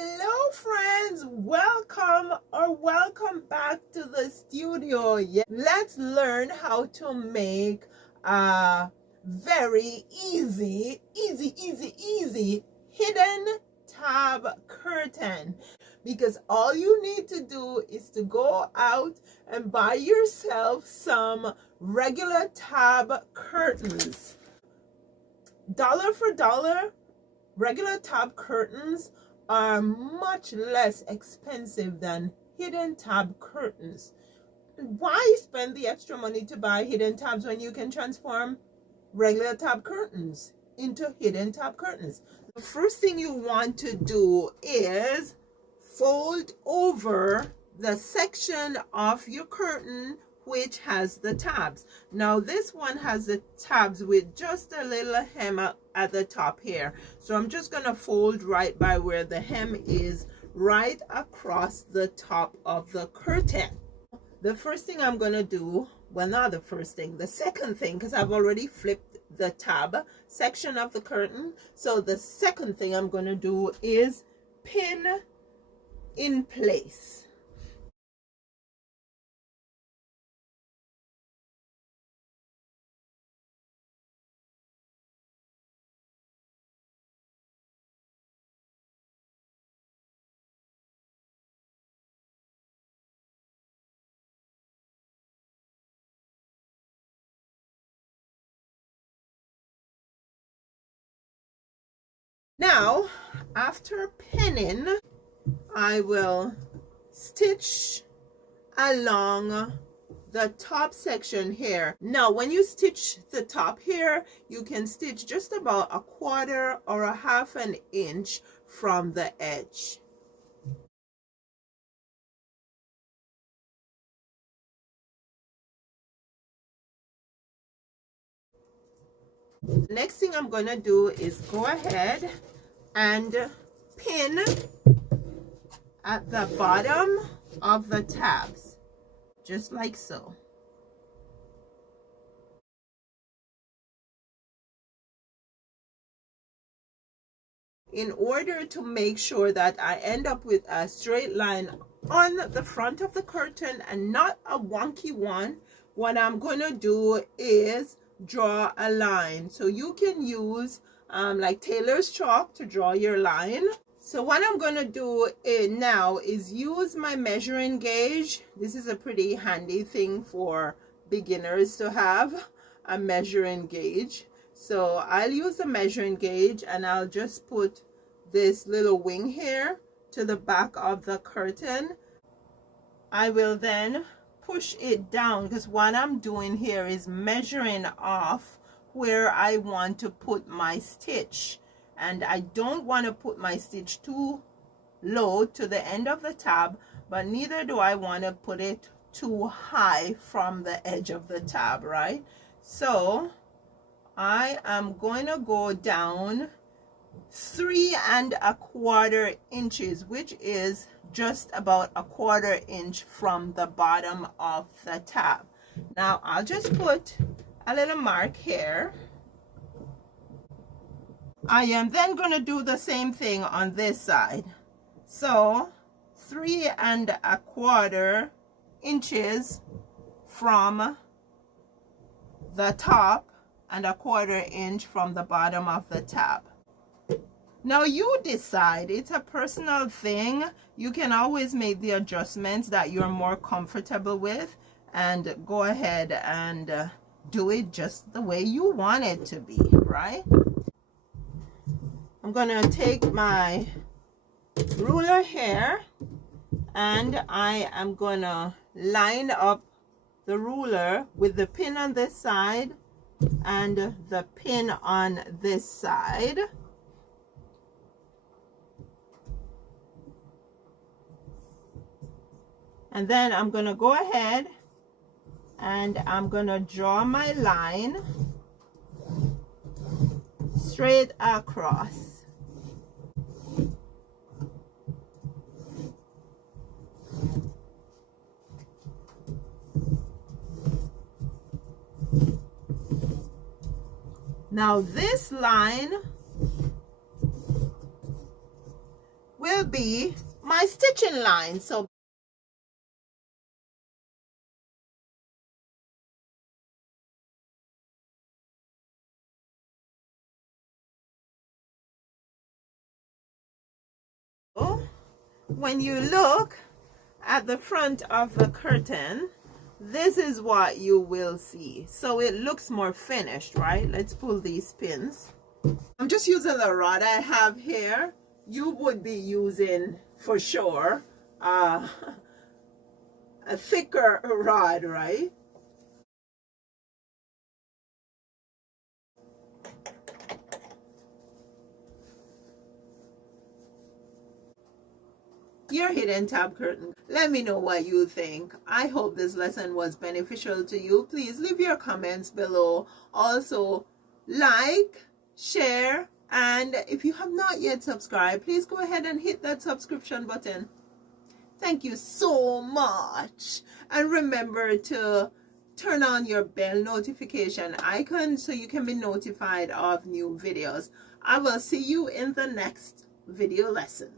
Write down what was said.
Hello friends, welcome back to the studio. Let's learn how to make a very easy hidden tab curtain, because all you need to do is to go out and buy yourself some regular tab curtains. Dollar for dollar, regular tab curtains are much less expensive than hidden tab curtains. Why spend the extra money to buy hidden tabs when you can transform regular tab curtains into hidden tab curtains? The first thing you want to do is fold over the section of your curtain which has the tabs. Now this one has the tabs with just a little hem at the top here, so I'm just gonna fold right by where the hem is, right across the top of the curtain. The first thing I'm gonna do, well, not the first thing, the second thing, because I've already flipped the tab section of the curtain, so the second thing I'm gonna do is pin in place. Now, after pinning, I will stitch along the top section here. Now, when you stitch the top here, you can stitch just about 1/4 or 1/2 an inch from the edge. The next thing I'm going to do is go ahead and pin at the bottom of the tabs, just like so. In order to make sure that I end up with a straight line on the front of the curtain and not a wonky one, what I'm going to do is draw a line. So you can use like tailor's chalk to draw your line. So what I'm going to do now is use my measuring gauge. This is a pretty handy thing for beginners to have, a measuring gauge. So I'll use the measuring gauge and I'll just put this little wing here to the back of the curtain. I will then push it down, because what I'm doing here is measuring off where I want to put my stitch, and I don't want to put my stitch too low to the end of the tab, but neither do I want to put it too high from the edge of the tab, right? So I am going to go down 3 1/4 inches, which is just about 1/4 inch from the bottom of the tab. Now I'll just put a little mark here. I am then going to do the same thing on this side. So 3 1/4 inches from the top and 1/4 inch from the bottom of the tab. Now you decide, it's a personal thing. You can always make the adjustments that you're more comfortable with and go ahead and do it just the way you want it to be, right? I'm gonna take my ruler here and I am gonna line up the ruler with the pin on this side and the pin on this side. And then I'm going to go ahead and I'm going to draw my line straight across. Now this line will be my stitching line. So when you look at the front of the curtain, this is what you will see. So it looks more finished, right? Let's pull these pins. I'm just using the rod I have here. You would be using, for sure, a thicker rod, right? Your hidden tab curtain. Let me know what you think. I hope this lesson was beneficial to you. Please leave your comments below. Also, like, share, and if you have not yet subscribed, please go ahead and hit that subscription button. Thank you so much. And remember to turn on your bell notification icon so you can be notified of new videos. I will see you in the next video lesson.